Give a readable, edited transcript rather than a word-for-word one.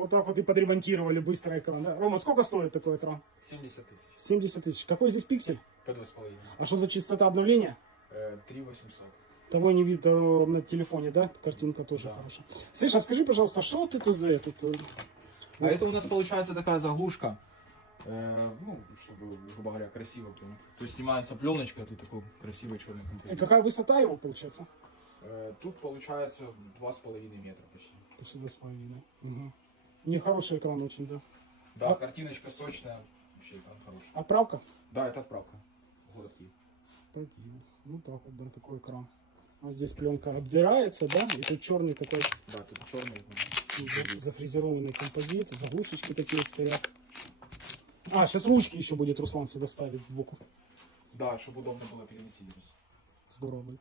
Вот так вот и подремонтировали быстро экран. Да? Рома, сколько стоит такой экран? 70 тысяч. 70 тысяч. Какой здесь пиксель? По 2,5. А что за частота обновления? 3800. Того не видно на телефоне, да? Картинка тоже Да. хорошая. Слышь, а скажи, пожалуйста, что вот это за этот? А это у нас получается такая заглушка. Ну, чтобы, грубо говоря, красиво было. То есть снимается пленочка, тут такой красивый черный И композит. какая высота его получается? Тут получается 2,5 метра почти. Почти 2,5. Угу. Нехороший экран очень, да. Да, А- картиночка сочная. Вообще экран хороший. Отправка? Да, это отправка. Город Киев. Такие. Ну так вот, да, такой экран. А здесь пленка обдирается, да? И тут черный такой Да, тут черный. зафрезерованный композит, заглушечки такие стоят. А, сейчас ручки еще будет Руслан сюда ставить сбоку. Да, чтобы удобно было переносить вирус. Здорово будет.